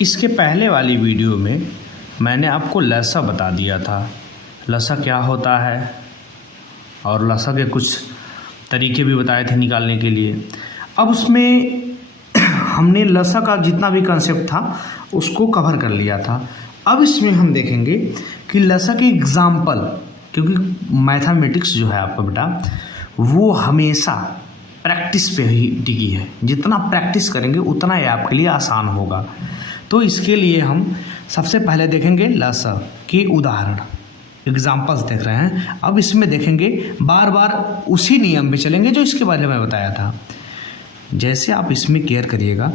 इसके पहले वाली वीडियो में मैंने आपको लसा बता दिया था, लसा क्या होता है और लसा के कुछ तरीके भी बताए थे निकालने के लिए। अब उसमें हमने लसा का जितना भी कंसेप्ट था उसको कवर कर लिया था। अब इसमें हम देखेंगे कि लसा के एग्जाम्पल, क्योंकि मैथमेटिक्स जो है आपका बेटा वो हमेशा प्रैक्टिस पे ही टिकी है। जितना प्रैक्टिस करेंगे उतना ही आपके लिए आसान होगा। तो इसके लिए हम सबसे पहले देखेंगे लसा के उदाहरण, एग्जाम्पल्स देख रहे हैं। अब इसमें देखेंगे बार बार उसी नियम पे चलेंगे जो इसके बारे में बताया था। जैसे आप इसमें केयर करिएगा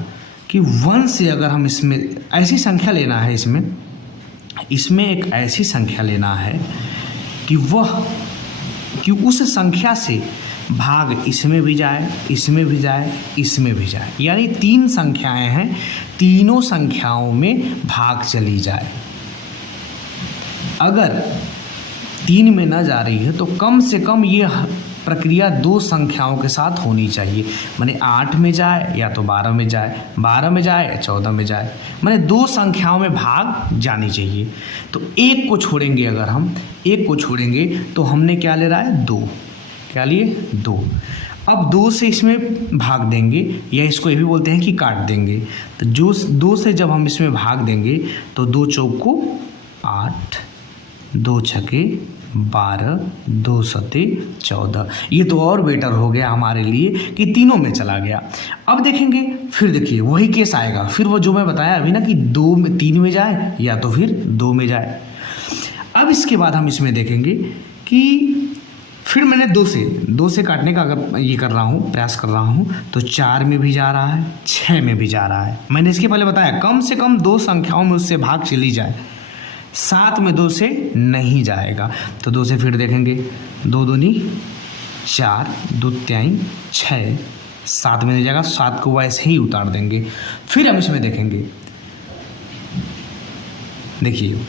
कि 1 से अगर हम इसमें ऐसी संख्या लेना है, इसमें एक ऐसी संख्या लेना है कि उस संख्या से भाग इसमें भी जाए, इसमें भी जाए, इसमें भी जाए। यानी 3 संख्याएं हैं, तीनों संख्याओं में भाग चली जाए। अगर 3 में ना जा रही है तो कम से कम ये प्रक्रिया 2 संख्याओं के साथ होनी चाहिए। माने 8 में जाए या तो 12 में जाए, 12 में जाए या 14 में जाए, माने 2 संख्याओं में भाग जानी चाहिए। तो एक को छोड़ेंगे, अगर हम एक को छोड़ेंगे तो हमने क्या ले रहा है 2, क्या लिए 2। अब 2 से इसमें भाग देंगे, या इसको ये भी बोलते हैं कि काट देंगे। तो जो 2 से जब हम इसमें भाग देंगे तो 2 चौको 8, 2 छके 12, 2 सते 14। ये तो और बेटर हो गया हमारे लिए कि तीनों में चला गया। अब देखेंगे, फिर देखिए वही केस आएगा, फिर वो जो मैं बताया अभी ना कि 3 में जाए या तो फिर 2 में जाए। अब इसके बाद हम इसमें देखेंगे कि फिर मैंने 2 से काटने का अगर ये कर रहा हूँ, प्रयास कर रहा हूँ, तो 4 में भी जा रहा है, 6 में भी जा रहा है। मैंने इसके पहले बताया कम से कम 2 संख्याओं में उससे भाग चली जाए, 7 में 2 से नहीं जाएगा। तो 2 से फिर देखेंगे, 2 दूनी 4, 2 तिहाई 6, 7 में नहीं जाएगा, 7 को वैसे ही उतार देंगे। फिर हम इसमें देखेंगे, देखिए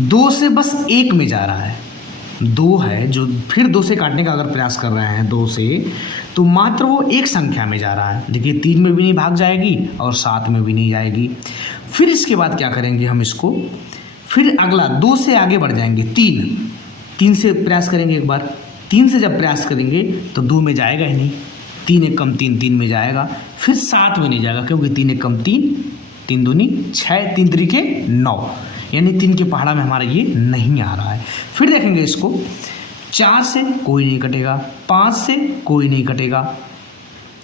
2 से बस 1 में जा रहा है, 2 है जो फिर 2 से काटने का अगर प्रयास कर रहे हैं 2 से, तो मात्र वो एक संख्या में जा रहा है। देखिए 3 में भी नहीं भाग जाएगी और 7 में भी नहीं जाएगी। फिर इसके बाद क्या करेंगे हम इसको, फिर अगला 2 से आगे बढ़ जाएंगे, 3 से प्रयास करेंगे एक बार। 3 से जब प्रयास करेंगे तो 2 में जाएगा ही नहीं, 3 एक कम 3 में जाएगा। फिर 7 में नहीं जाएगा क्योंकि 3 एक कम 3 दूनी 6, 3 त्रिके 9, यानी 3 के पहाड़ा में हमारा ये नहीं आ रहा है। फिर देखेंगे इसको, 4 से कोई नहीं कटेगा, 5 से कोई नहीं कटेगा,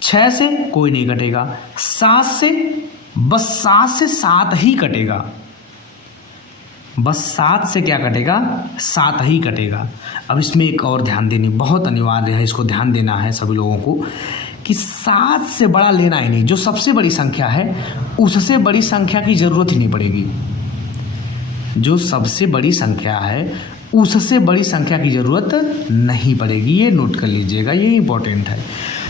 6 से कोई नहीं कटेगा, 7 से बस 7 से 7 ही कटेगा, बस 7 से क्या कटेगा, 7 ही कटेगा। अब इसमें एक और ध्यान देनी बहुत अनिवार्य है, इसको ध्यान देना है सभी लोगों को कि 7 से बड़ा लेना ही नहीं। जो सबसे बड़ी संख्या है उससे बड़ी संख्या की जरूरत ही नहीं पड़ेगी, जो सबसे बड़ी संख्या है उससे बड़ी संख्या की ज़रूरत नहीं पड़ेगी। ये नोट कर लीजिएगा, ये इंपॉर्टेंट है।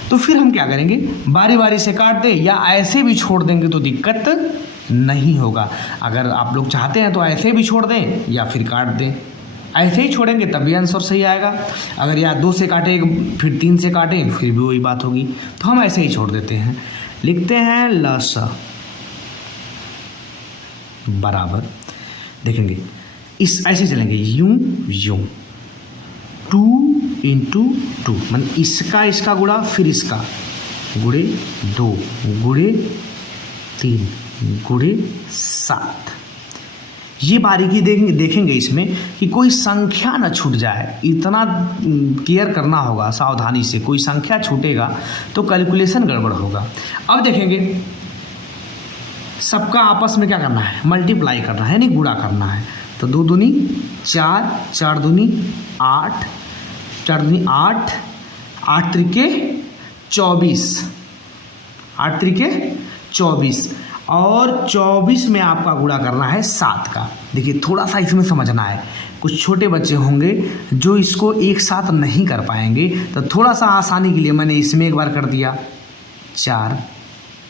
तो फिर हम क्या करेंगे, बारी बारी से काट दें या ऐसे भी छोड़ देंगे तो दिक्कत नहीं होगा। अगर आप लोग चाहते हैं तो ऐसे भी छोड़ दें या फिर काट दें, ऐसे ही छोड़ेंगे तब भी आंसर सही आएगा। अगर या 2 से काटें फिर 3 से काटें फिर भी वही बात होगी, तो हम ऐसे ही छोड़ देते हैं। लिखते हैं लसा बराबर, देखेंगे इस ऐसे चलेंगे, यूं 2 इंटू 2, मतलब इसका गुणा फिर इसका गुणे 2 गुणे 3 गुणे 7। ये बारीकी देखेंगे इसमें कि कोई संख्या ना छूट जाए, इतना केयर करना होगा सावधानी से। कोई संख्या छूटेगा तो कैलकुलेशन गड़बड़ होगा। अब देखेंगे सबका आपस में क्या करना है, मल्टीप्लाई करना है, यानी गुणा करना है। तो 2 दूनी 4, 4 दूनी 8, 4 दूनी 8, 8 त्रिके 24, 8 त्रिके 24, और 24 में आपका गुणा करना है 7 का। देखिए थोड़ा सा इसमें समझना है, कुछ छोटे बच्चे होंगे जो इसको एक साथ नहीं कर पाएंगे, तो थोड़ा सा आसानी के लिए मैंने इसमें एक बार कर दिया 4,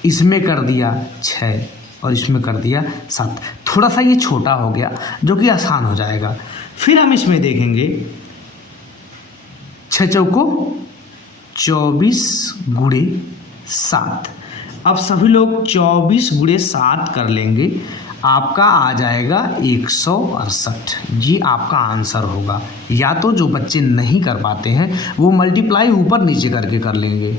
इसमें कर दिया 6 और इसमें कर दिया 7। थोड़ा सा ये छोटा हो गया जो कि आसान हो जाएगा। फिर हम इसमें देखेंगे 6 चौको 24 गुणे 7। अब सभी लोग 24 गुणे 7 कर लेंगे, आपका आ जाएगा 168। ये आपका आंसर होगा। या तो जो बच्चे नहीं कर पाते हैं वो मल्टीप्लाई ऊपर नीचे करके कर लेंगे,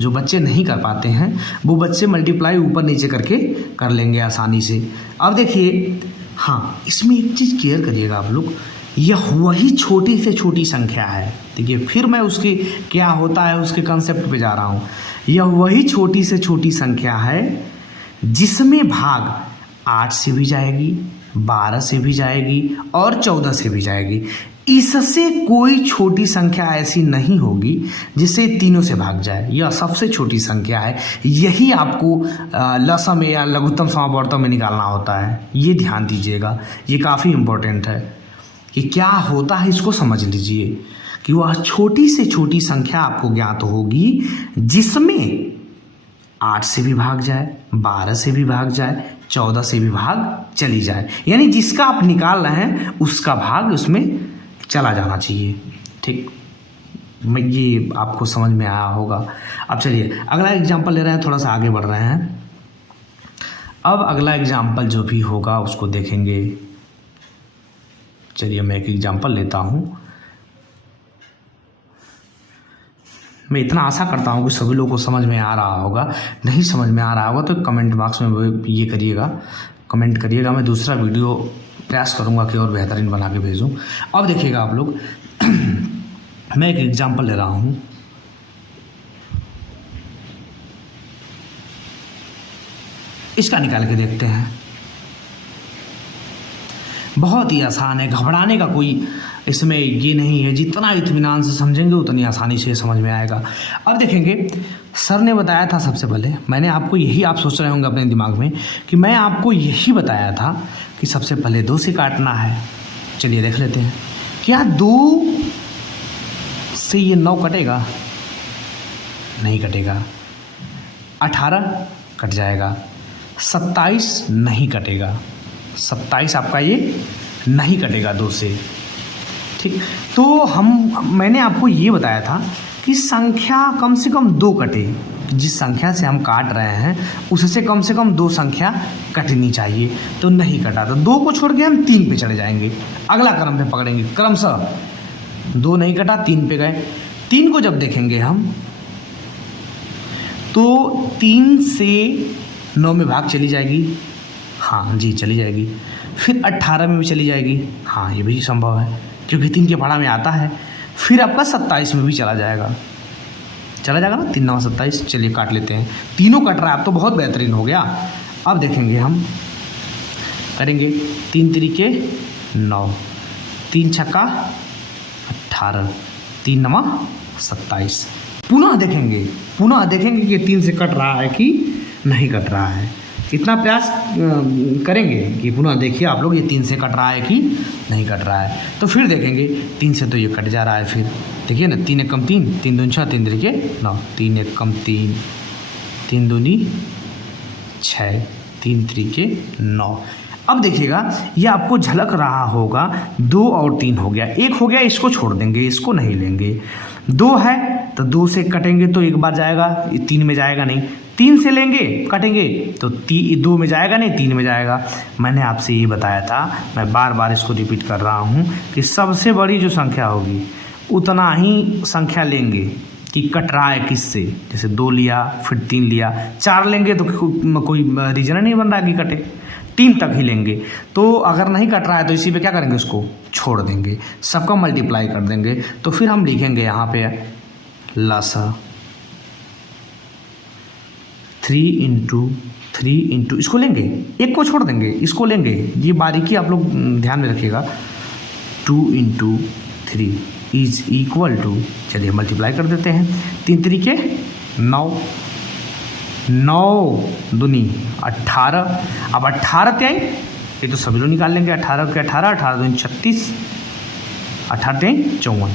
जो बच्चे नहीं कर पाते हैं वो बच्चे मल्टीप्लाई ऊपर नीचे करके कर लेंगे आसानी से। अब देखिए, हाँ, इसमें एक चीज़ क्लियर करिएगा आप लोग, यह वही छोटी से छोटी संख्या है। देखिए, फिर मैं उसके क्या होता है उसके कंसेप्ट पे जा रहा हूँ। यह वही छोटी से छोटी संख्या है जिसमें भाग 8 से भी जाएगी, 12 से भी जाएगी और 14 से भी जाएगी। इससे कोई छोटी संख्या ऐसी नहीं होगी जिसे तीनों से भाग जाए। यह सबसे छोटी संख्या है। यही आपको लसम या लघुत्तम समापवर्तन में निकालना होता है। ये ध्यान दीजिएगा, ये काफ़ी इम्पोर्टेंट है कि क्या होता है, इसको समझ लीजिए कि वह छोटी से छोटी संख्या आपको ज्ञात होगी जिसमें 8 से भी भाग जाए, 12 से भी भाग जाए, 14 से भी भाग चली जाए। यानी जिसका आप निकाल रहे हैं उसका भाग उसमें चला जाना चाहिए। ठीक, मैं ये आपको समझ में आया होगा। अब चलिए अगला एग्जाम्पल ले रहे हैं, थोड़ा सा आगे बढ़ रहे हैं। अब अगला एग्जाम्पल जो भी होगा उसको देखेंगे। चलिए मैं एक एग्जाम्पल लेता हूँ। मैं इतना आशा करता हूँ कि सभी लोगों को समझ में आ रहा होगा। नहीं समझ में आ रहा होगा तो कमेंट बॉक्स में ये करिएगा, कमेंट करिएगा। मैं दूसरा वीडियो प्रयास करूँगा कि और बेहतरीन बना के भेजूँ। अब देखिएगा आप लोग, मैं एक एग्जाम्पल ले रहा हूँ। इसका निकाल के देखते हैं। बहुत ही आसान है, घबराने का कोई इसमें ये नहीं है। जितना इत्मीनान से समझेंगे उतनी आसानी से समझ में आएगा। अब देखेंगे, सर ने बताया था सबसे पहले, मैंने आपको यही, आप सोच रहे होंगे अपने दिमाग में कि मैं आपको यही बताया था कि सबसे पहले 2 से काटना है। चलिए देख लेते हैं, क्या 2 से ये 9 कटेगा? नहीं कटेगा। 18 कट जाएगा, 27 नहीं कटेगा, 27 आपका ये नहीं कटेगा 2 से। ठीक, तो मैंने आपको ये बताया था कि संख्या कम से कम 2 कटे। जिस संख्या से हम काट रहे हैं उससे कम से कम 2 संख्या कटनी चाहिए, तो नहीं कटा। तो 2 को छोड़ के हम 3 पे चले जाएंगे, अगला क्रम पे पकड़ेंगे क्रमशः। 2 नहीं कटा, 3 पे गए। 3 को जब देखेंगे हम तो 3 से 9 में भाग चली जाएगी, हाँ जी चली जाएगी। फिर 18 में भी चली जाएगी, हाँ ये भी संभव है क्योंकि 3 के भाड़ा में आता है। फिर आपका 27 में भी चला जाएगा ना, 3 9 27। चलिए काट लेते हैं, तीनों कट रहा है, अब तो बहुत बेहतरीन हो गया। अब देखेंगे हम, करेंगे 3 तिरिके 9, 3 छक्का 18, 3 9 27। पुनः देखेंगे कि 3 से कट रहा है कि नहीं कट रहा है। इतना प्रयास करेंगे कि पुनः देखिए आप लोग, ये 3 से कट रहा है कि नहीं कट रहा है। तो फिर देखेंगे 3 से तो ये कट जा रहा है। फिर देखिए ना, 3 1 कम 3, 3 2 6, 3 3 9, 3 1 कम 3, 3 2 6, 3 3 9। अब देखिएगा, ये आपको झलक रहा होगा, 2 और 3 हो गया, 1 हो गया, इसको छोड़ देंगे, इसको नहीं लेंगे। 2 है तो 2 से कटेंगे तो एक बार जाएगा, 3 में जाएगा नहीं। 3 से लेंगे कटेंगे तो 2 में जाएगा नहीं, 3 में जाएगा। मैंने आपसे ये बताया था, मैं बार बार इसको रिपीट कर रहा हूँ कि सबसे बड़ी जो संख्या होगी उतना ही संख्या लेंगे कि कट रहा है किससे। जैसे 2 लिया, फिर 3 लिया, 4 लेंगे तो कोई रीजन नहीं बन रहा कि कटे, 3 तक ही लेंगे। तो अगर नहीं कट रहा है तो इसी पे क्या करेंगे, उसको छोड़ देंगे, सबका मल्टीप्लाई कर देंगे। तो फिर हम लिखेंगे यहाँ पे लसा 3 इंटू इसको लेंगे, 1 को छोड़ देंगे, इसको लेंगे। ये बारीकी आप लोग ध्यान में रखिएगा। 2 × 3 इज इक्वल टू, चलिए मल्टीप्लाई कर देते हैं, 3 3 9, 9 दूनी 18। अब 18 क्या है, ये तो सभी लोग निकाल लेंगे। 18 के 18, 18 दूनी 36, 18 3 54।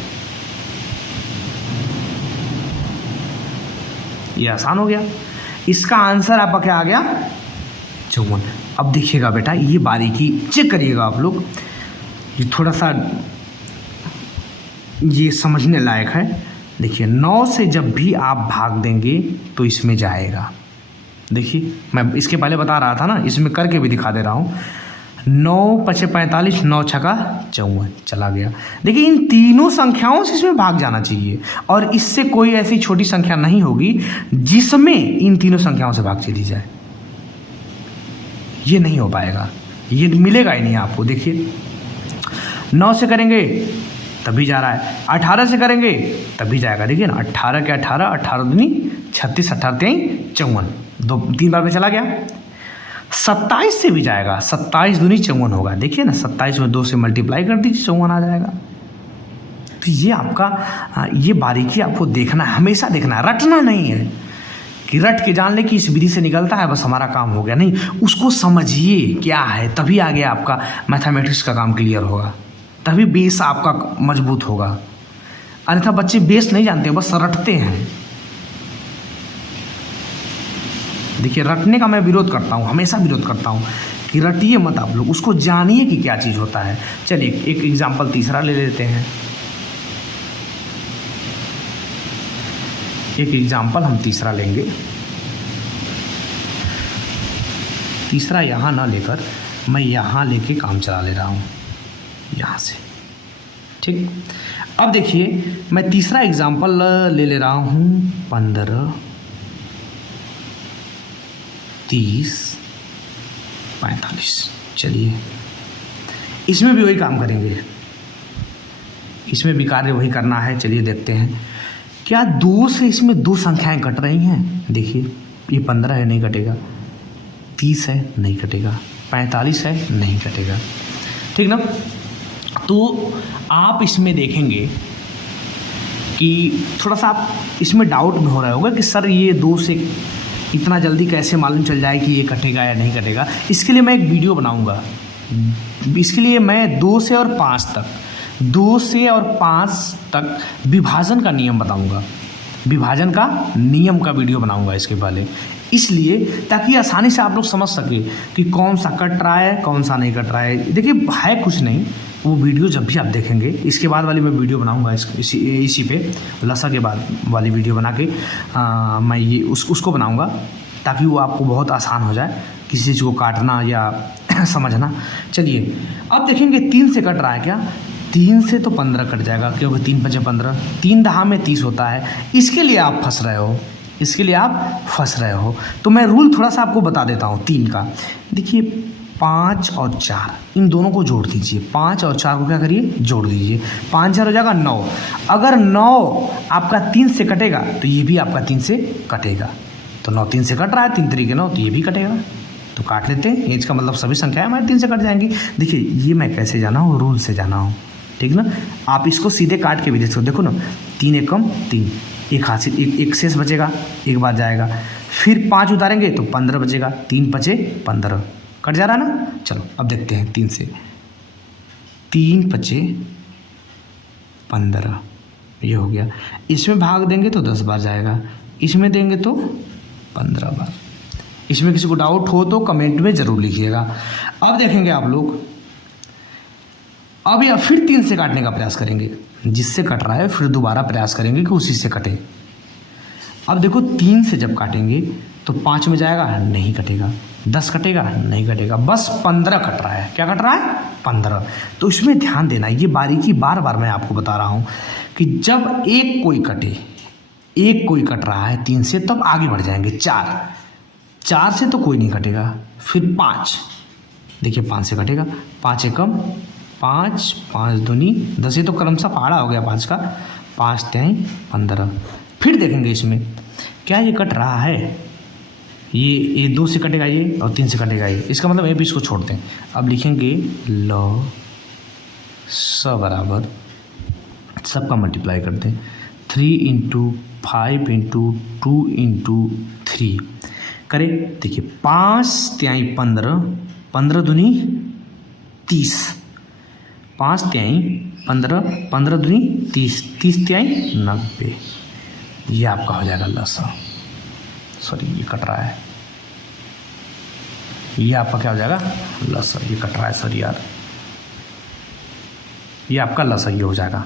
ये आसान हो गया। इसका आंसर आपका क्या आ गया, 54। अब देखिएगा बेटा, ये बारीकी चेक करिएगा आप लोग, ये थोड़ा सा ये समझने लायक है। देखिए 9 से जब भी आप भाग देंगे तो इसमें जाएगा, देखिए मैं इसके पहले बता रहा था ना, इसमें करके भी दिखा दे रहा हूँ। 9 पचे 45, 9 छका 54 चला गया। देखिए इन तीनों संख्याओं से इसमें भाग जाना चाहिए और इससे कोई ऐसी छोटी संख्या नहीं होगी जिसमें इन तीनों संख्याओं से भाग चली जाए। ये नहीं हो पाएगा, ये मिलेगा ही नहीं आपको। देखिए 9 से करेंगे तभी जा रहा है, 18 से करेंगे तभी जाएगा। देखिए ना 18 के 18, 18 दूनी 36, 18 तेईस 54, 3 बार में चला गया। 27 से भी जाएगा, 27 दूनी 54 होगा। देखिए ना 27 में 2 से मल्टीप्लाई कर दीजिए, 54 आ जाएगा। तो ये आपका ये बारीकी आपको देखना है, हमेशा देखना है, रटना नहीं है कि रट के जान ले कि इस विधि से निकलता है बस हमारा काम हो गया। नहीं, उसको समझिए क्या है, तभी आगे आपका मैथमेटिक्स का काम क्लियर होगा, तभी बेस आपका मजबूत होगा। अन्यथा बच्चे बेस नहीं जानते, बस रटते हैं। देखिए रटने का मैं विरोध करता हूँ, हमेशा विरोध करता हूँ कि रटिए मत आप लोग, उसको जानिए कि क्या चीज़ होता है। चलिए एक एग्जाम्पल तीसरा ले लेते हैं। एक एग्जाम्पल हम तीसरा लेंगे। तीसरा यहाँ ना लेकर मैं यहाँ लेके काम चला ले रहा हूँ, यहाँ से। ठीक, अब देखिए मैं तीसरा एग्जाम्पल ले रहा हूँ 15, 30, 45। चलिए इसमें भी वही काम करेंगे, इसमें भी कार्य वही करना है। चलिए देखते हैं क्या 2 से इसमें 2 संख्याएं कट रही हैं। देखिए ये 15 है, नहीं कटेगा। 30 है, नहीं कटेगा। 45 है, नहीं कटेगा। ठीक ना। तो आप इसमें देखेंगे कि थोड़ा सा आप इसमें डाउट में हो रहा होगा कि सर ये 2 से इतना जल्दी कैसे मालूम चल जाए कि ये कटेगा या नहीं कटेगा। इसके लिए मैं एक वीडियो बनाऊंगा। इसके लिए मैं 2 से और 5 तक, 2 से और 5 तक विभाजन का नियम बताऊंगा, विभाजन का नियम का वीडियो बनाऊंगा इसके पहले, इसलिए ताकि आसानी से आप लोग समझ सके कि कौन सा कट रहा है कौन सा नहीं कट रहा है। देखिए है कुछ नहीं, वो वीडियो जब भी आप देखेंगे, इसके बाद वाली मैं वीडियो बनाऊंगा इसी पे, लसा के बाद वाली वीडियो बना के मैं ये उसको बनाऊंगा ताकि वो आपको बहुत आसान हो जाए किसी चीज़ को काटना या समझना। चलिए अब देखेंगे 3 से कट रहा है क्या। 3 से तो 15 कट जाएगा, क्योंकि 3 पचे 15, 3 दहा में 30 होता है। इसके लिए आप फंस रहे हो, इसके लिए आप फंस रहे हो। तो मैं रूल थोड़ा सा आपको बता देता हूँ 3 का। देखिए 5 और 4 इन दोनों को जोड़ दीजिए। 5 और 4 को क्या करिए, जोड़ दीजिए। 5 4 हो जाएगा 9। अगर 9 आपका 3 से कटेगा तो ये भी आपका 3 से कटेगा। तो 9 3 से कट रहा है, 3 3 के 9, तो ये भी कटेगा। तो काट लेते हैं, इसका मतलब सभी संख्याएं हमारे 3 से कट जाएंगी। देखिए ये मैं कैसे जाना हूँ, रूल से जाना हूँ। ठीक ना। आप इसको सीधे काट के भी देख सकते हो। देखो ना 3 1 कम 3, एक हाथ से एक शेष बचेगा, एक बार जाएगा। फिर 5 उतारेंगे तो 15 बचेगा। 3 पचे 15 कट जा रहा है ना। चलो अब देखते हैं 3 से। 3 पचे 15 ये हो गया। इसमें भाग देंगे तो 10 बार जाएगा, इसमें देंगे तो 15 बार। इसमें किसी को डाउट हो तो कमेंट में ज़रूर लिखिएगा। अब देखेंगे आप लोग, अब या फिर 3 से काटने का प्रयास करेंगे। जिससे कट रहा है फिर दोबारा प्रयास करेंगे कि उसी से कटे। अब देखो 3 से जब काटेंगे तो 5 में जाएगा, नहीं कटेगा। 10 कटेगा, नहीं कटेगा। बस 15 कट रहा है। क्या कट रहा है, 15। तो इसमें ध्यान देना, ये बारीकी बार बार मैं आपको बता रहा हूँ कि जब एक कोई कटे, एक कोई कट रहा है 3 से, तब आगे बढ़ जाएंगे। 4 से तो कोई नहीं कटेगा। फिर 5, देखिए 5 से कटेगा। 5 एकम 5, 5 दूनी 10, ये तो क्रमशः पहाड़ा हो गया 5 का। 5 3 15। फिर देखेंगे इसमें क्या ये कट रहा है, ये 2 से कटेगा ये, और 3 से कटेगा ये। इसका मतलब ये भी इसको छोड़ते हैं। अब लिखेंगे ल स बराबर, सबका मल्टीप्लाई करते हैं। 3 × 5 × 2 × 3 करें। देखिए 5 त्याई 15, 15 दूनी 30, 5 त्याई 15, 15 दूनी 30, 30 त्याई 90। ये आपका हो जाएगा लसा। सॉरी ये कट रहा है, ये आपका क्या हो जाएगा, लसा। ये कट रहा है सर यार, ये आपका लसा ये हो जाएगा।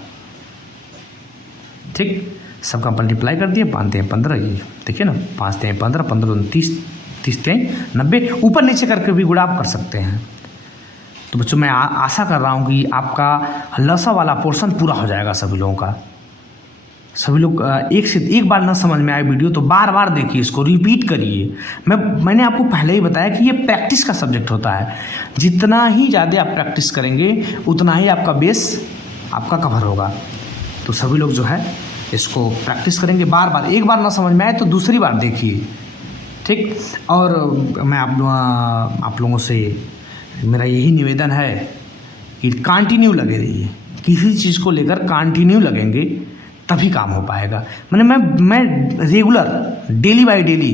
ठीक, सबका मल्टीप्लाई कर दिए, 5 3 15। ये देखिए ना 5 3 15, 15 2 30, 30 3 90, ऊपर नीचे करके भी गुणा आप कर सकते हैं। तो बच्चों मैं आशा कर रहा हूँ कि आपका लसा वाला पोर्शन पूरा हो जाएगा सभी लोगों का। सभी लोग एक बार ना समझ में आए वीडियो तो बार बार देखिए, इसको रिपीट करिए। मैंने आपको पहले ही बताया कि ये प्रैक्टिस का सब्जेक्ट होता है। जितना ही ज़्यादा आप प्रैक्टिस करेंगे उतना ही आपका बेस आपका कवर होगा। तो सभी लोग जो है इसको प्रैक्टिस करेंगे बार बार। एक बार ना समझ में आए तो दूसरी बार देखिए, ठीक। और मैं आप लोगों से मेरा यही निवेदन है कि कंटिन्यू लगे रहिए। किसी चीज़ को लेकर कंटिन्यू लगेंगे तभी काम हो पाएगा। मैं रेगुलर डेली बाय डेली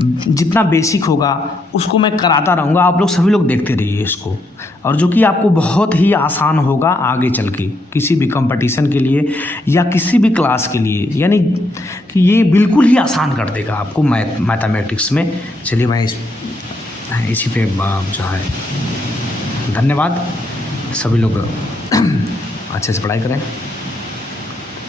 जितना बेसिक होगा उसको मैं कराता रहूँगा। आप लोग सभी लोग देखते रहिए इसको, और जो कि आपको बहुत ही आसान होगा आगे चल के किसी भी कंपटीशन के लिए या किसी भी क्लास के लिए, यानी कि ये बिल्कुल ही आसान कर देगा आपको मैथमेटिक्स में। चलिए मैं इसी पे जो है धन्यवाद। सभी लोग अच्छे से पढ़ाई करें।